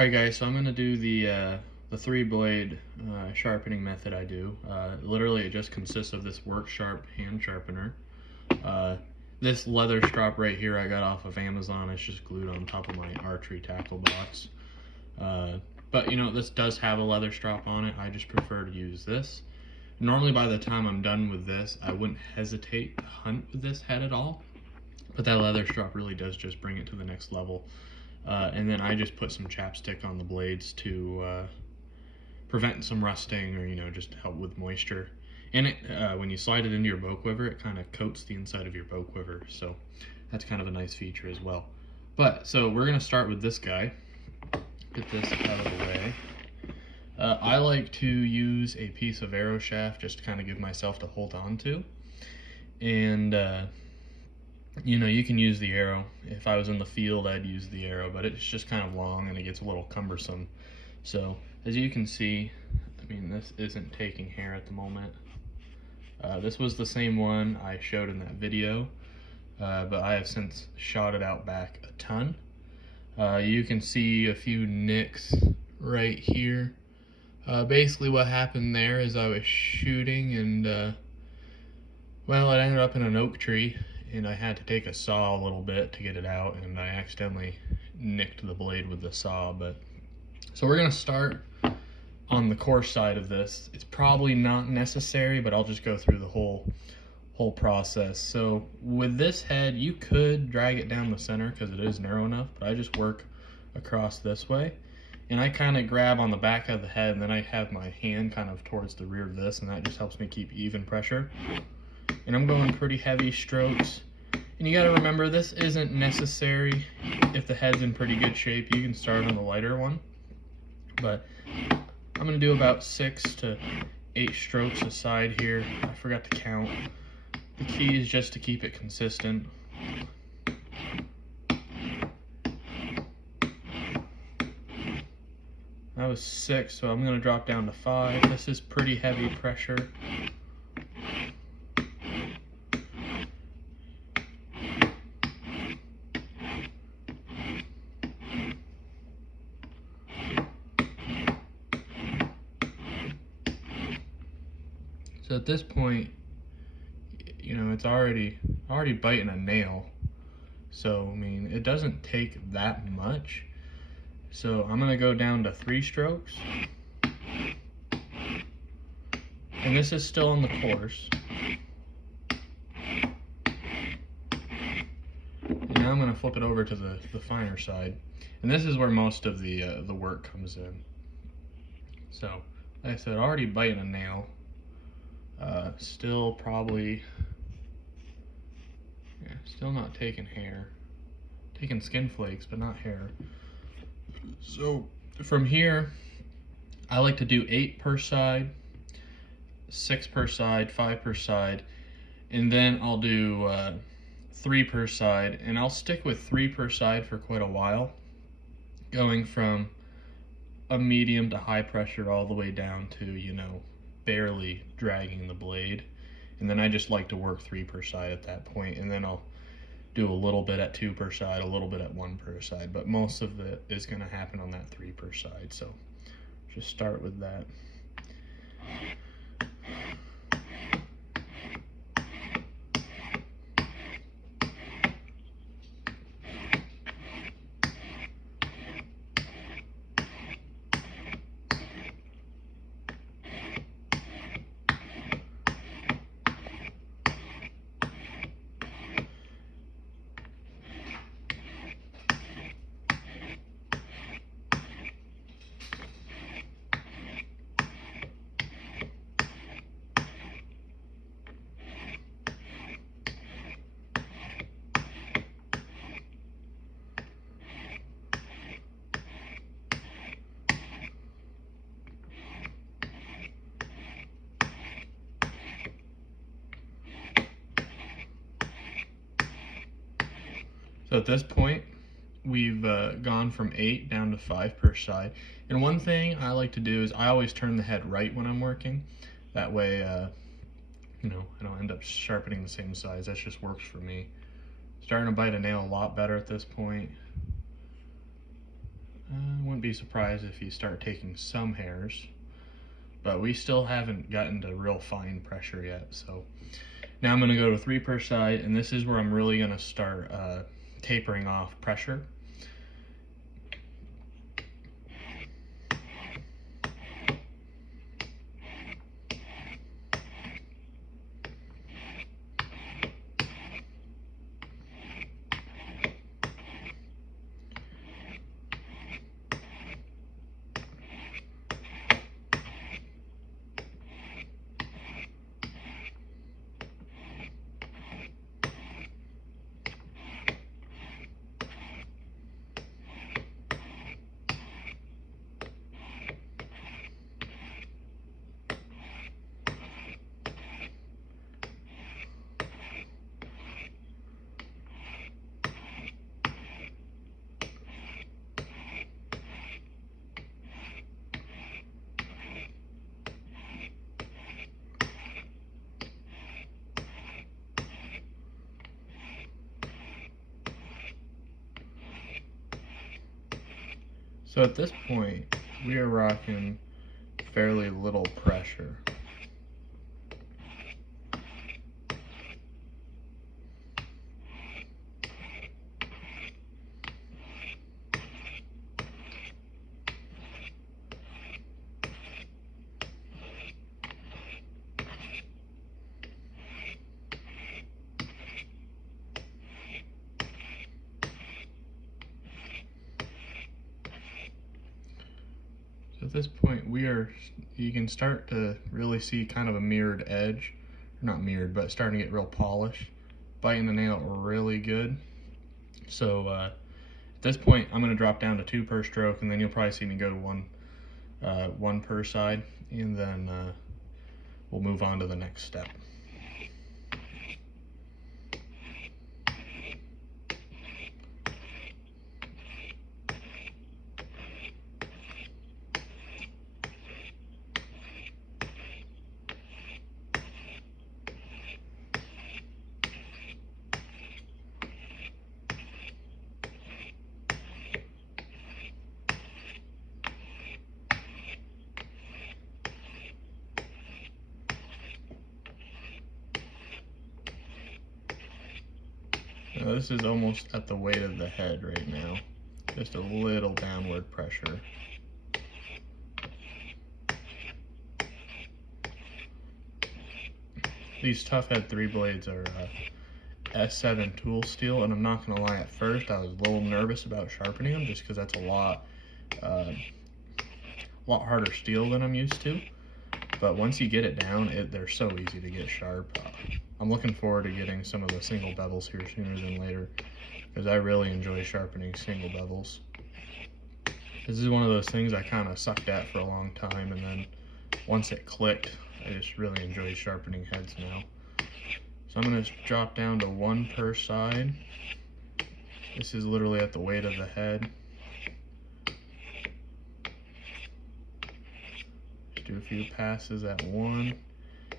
Alright guys, so I'm going to do the 3-blade sharpening method I do. Literally it just consists of this Work Sharp hand sharpener. This leather strap right here I got off of Amazon. It's just glued on top of my archery tackle box. But you know, this does have a leather strap on it. I just prefer to use this. Normally by the time I'm done with this, I wouldn't hesitate to hunt with this head at all. But that leather strap really does just bring it to the next level. And then I just put some chapstick on the blades to prevent some rusting, or just help with moisture. And when you slide it into your bow quiver, it kind of coats the inside of your bow quiver, so that's kind of a nice feature as well. But so we're gonna start with this guy. Get this out of the way. I like to use a piece of arrow shaft just to kind of give myself to hold on to, and you can use the arrow. If I was in the field, I'd use the arrow, but it's just kind of long and it gets a little cumbersome. So as you can see, I mean, this isn't taking hair at the moment. This was the same one I showed in that video, but I have since shot it out back a ton. You can see a few nicks right here. Basically what happened there is I was shooting and well, it ended up in an oak tree, and I had to take a saw a little bit to get it out, and I accidentally nicked the blade with the saw. But so we're gonna start on the coarse side of this. It's probably not necessary, but I'll just go through the whole process. So with this head, you could drag it down the center because it is narrow enough, but I just work across this way, and I kind of grab on the back of the head, and then I have my hand kind of towards the rear of this, and that just helps me keep even pressure. And I'm going pretty heavy strokes. And you gotta remember, this isn't necessary if the head's in pretty good shape. You can start on the lighter one. But I'm gonna do about 6 to 8 strokes a side here. I forgot to count. The key is just to keep it consistent. That was 6, so I'm gonna drop down to 5. This is pretty heavy pressure. So at this point, it's already biting a nail. So, I mean, it doesn't take that much. So I'm gonna go down to 3 strokes. And this is still on the coarse. And now I'm gonna flip it over to the finer side. And this is where most of the work comes in. So, like I said, already biting a nail. Still probably, still not taking hair. Taking skin flakes, but not hair. So from here, I like to do 8 per side, 6 per side, 5 per side, and then I'll do 3 per side, and I'll stick with 3 per side for quite a while, going from a medium to high pressure all the way down to, barely dragging the blade. And then I just like to work 3 per side at that point, and then I'll do a little bit at 2 per side, a little bit at 1 per side, but most of it is going to happen on that 3 per side. So just start with that. So at this point, we've gone from 8 down to 5 per side. And one thing I like to do is I always turn the head right when I'm working. That way, I don't end up sharpening the same size. That just works for me. Starting to bite a nail a lot better at this point. wouldn't be surprised if you start taking some hairs, but we still haven't gotten to real fine pressure yet. So now I'm going to go to 3 per side, and this is where I'm really going to start tapering off pressure. So at this point, we are rocking fairly little pressure. At this point, you can start to really see kind of a mirrored edge. Not mirrored, but starting to get real polished. Biting the nail really good. So at this point, I'm going to drop down to 2 per stroke, and then you'll probably see me go to 1 per side, and then we'll move on to the next step. Now this is almost at the weight of the head right now. Just a little downward pressure. These Tuffhead 3 blades are S7 tool steel, and I'm not going to lie, at first I was a little nervous about sharpening them just because that's a lot harder steel than I'm used to. But once you get it down, they're so easy to get sharp. I'm looking forward to getting some of the single bevels here sooner than later, because I really enjoy sharpening single bevels. This is one of those things I kind of sucked at for a long time, and then once it clicked, I just really enjoy sharpening heads now. So I'm going to drop down to 1 per side. This is literally at the weight of the head. Just do a few passes at 1.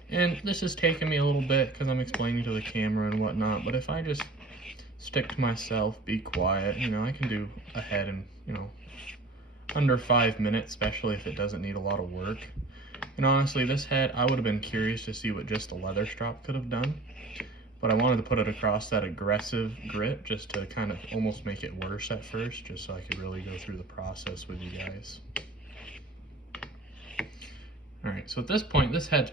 And this is taking me a little bit because I'm explaining to the camera and whatnot, but if I just stick to myself, be quiet, I can do a head in, under 5 minutes, especially if it doesn't need a lot of work. And honestly, this head, I would have been curious to see what just a leather strop could have done, but I wanted to put it across that aggressive grit just to kind of almost make it worse at first, just so I could really go through the process with you guys. Alright, so at this point, this head's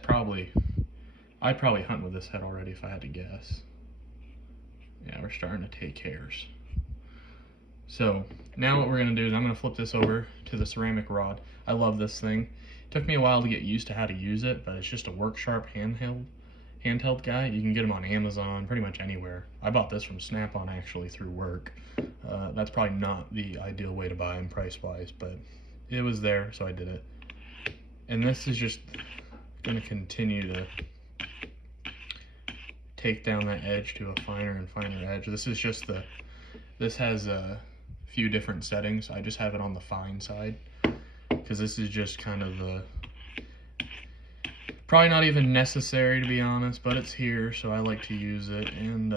I'd probably hunt with this head already if I had to guess. Yeah, we're starting to take hairs. So now what we're going to do is I'm going to flip this over to the ceramic rod. I love this thing. It took me a while to get used to how to use it, but it's just a work sharp handheld guy. You can get them on Amazon, pretty much anywhere. I bought this from Snap-on actually through work. That's probably not the ideal way to buy them price-wise, but it was there, so I did it. And this is just going to continue to take down that edge to a finer and finer edge. This has a few different settings. I just have it on the fine side because this is just kind of probably not even necessary, to be honest, but it's here, so I like to use it. And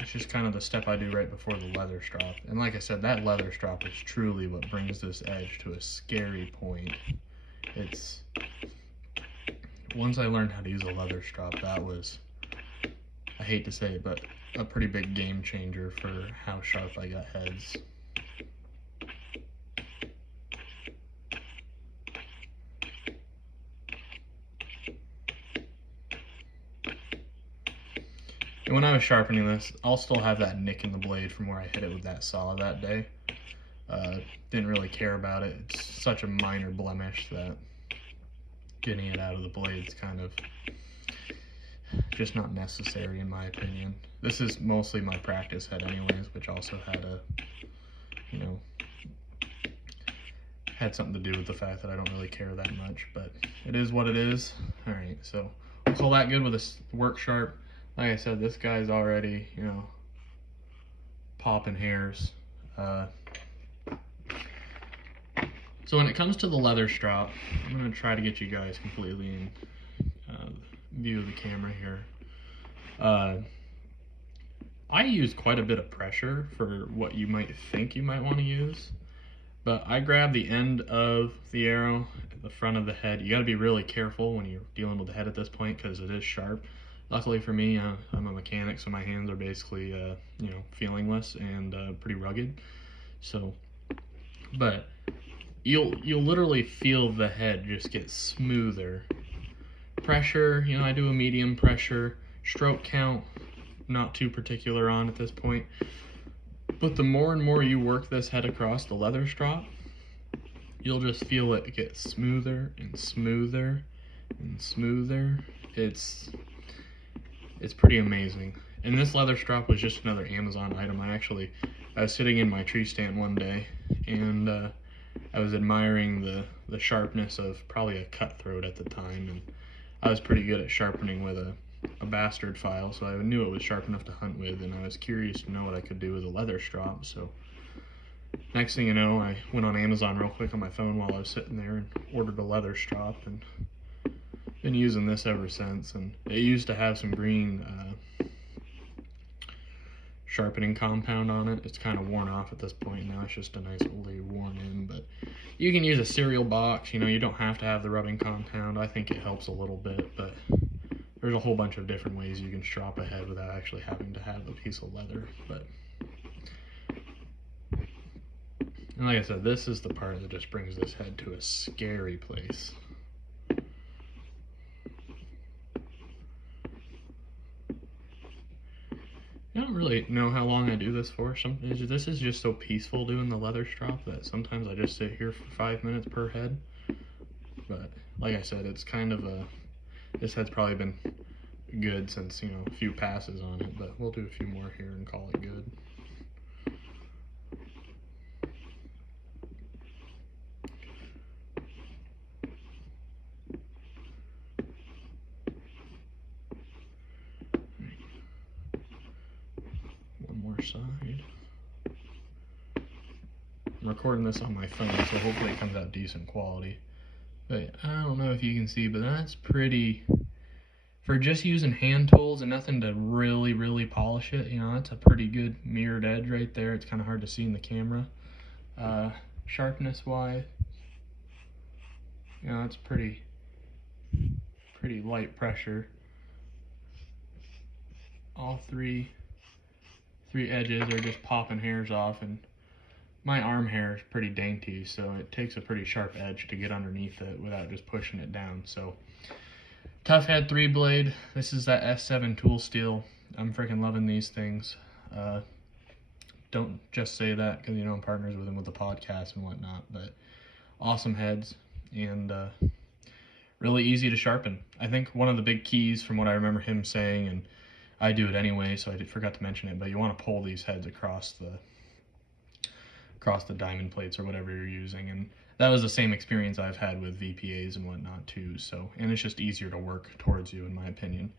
it's just kind of the step I do right before the leather strop. And like I said, that leather strop is truly what brings this edge to a scary point. It's, once I learned how to use a leather strop, that was, I hate to say it, but a pretty big game changer for how sharp I got heads. And when I was sharpening this, I'll still have that nick in the blade from where I hit it with that saw that day. Didn't really care about it. It's such a minor blemish that getting it out of the blade's kind of just not necessary in my opinion. This is mostly my practice head anyways, which also had a, you know, had something to do with the fact that I don't really care that much, but it is what it is. All right, so we'll call that good with a work sharp. Like I said, this guy's already, you know, popping hairs. So when it comes to the leather strap, I'm gonna try to get you guys completely in view of the camera here. I use quite a bit of pressure for what you might think you might want to use. But I grab the end of the arrow at the front of the head. You got to be really careful when you're dealing with the head at this point because it is sharp. Luckily for me, I'm a mechanic, so my hands are basically, you know, feelingless and pretty rugged. So, but you'll literally feel the head just get smoother. Pressure, you know, I do a medium pressure. Stroke count, not too particular on at this point. But the more and more you work this head across the leather strap, you'll just feel it get smoother and smoother and smoother. It's pretty amazing. And this leather strap was just another Amazon item. I was sitting in my tree stand one day and I was admiring the sharpness of probably a cutthroat at the time, and I was pretty good at sharpening with a bastard file, so I knew it was sharp enough to hunt with, and I was curious to know what I could do with a leather strap. So next thing you know, I went on Amazon real quick on my phone while I was sitting there and ordered a leather strap, and been using this ever since. And it used to have some green sharpening compound on it. It's kind of worn off at this point now. It's just a nice oldie worn in, but you can use a cereal box. You know, you don't have to have the rubbing compound. I think it helps a little bit, but there's a whole bunch of different ways you can strap a head without actually having to have a piece of leather. But, and like I said, this is the part that just brings this head to a scary place. I don't really know how long I do this for. This is just so peaceful doing the leather strap that sometimes I just sit here for 5 minutes per head. But like I said, it's kind of this head's probably been good since, you know, a few passes on it, but we'll do a few more here and call it good. One more side. I'm recording this on my phone, so hopefully it comes out decent quality. But I don't know if you can see, but that's pretty, for just using hand tools and nothing to really polish it, you know, that's a pretty good mirrored edge right there. It's kind of hard to see in the camera. Sharpness wise, you know, it's pretty light pressure. All three edges are just popping hairs off, and my arm hair is pretty dainty, so it takes a pretty sharp edge to get underneath it without just pushing it down. So Tuffhead 3-blade, this is that S7 tool steel. I'm freaking loving these things. Don't just say that because, you know, I'm partners with them with the podcast and whatnot, but awesome heads and really easy to sharpen. I think one of the big keys from what I remember him saying, and I do it anyway, so I forgot to mention it, but you want to pull these heads across the diamond plates or whatever you're using, and that was the same experience I've had with VPAs and whatnot too. So, and it's just easier to work towards you in my opinion.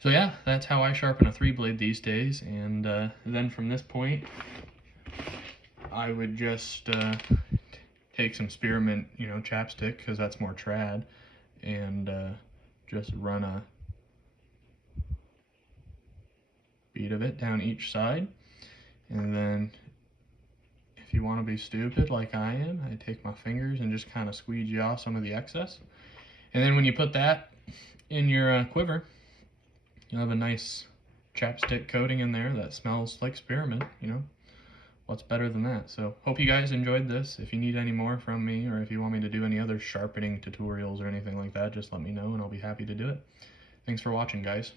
So yeah, that's how I sharpen a 3-blade these days, and then from this point I would just take some spearmint, you know, chapstick, because that's more trad, and just run a bead of it down each side. And then if you want to be stupid like I am, I take my fingers and just kind of squeegee off some of the excess. And then when you put that in your quiver, you'll have a nice chapstick coating in there that smells like spearmint, you know. What's better than that? So hope you guys enjoyed this. If you need any more from me, or if you want me to do any other sharpening tutorials or anything like that, just let me know and I'll be happy to do it. Thanks for watching, guys.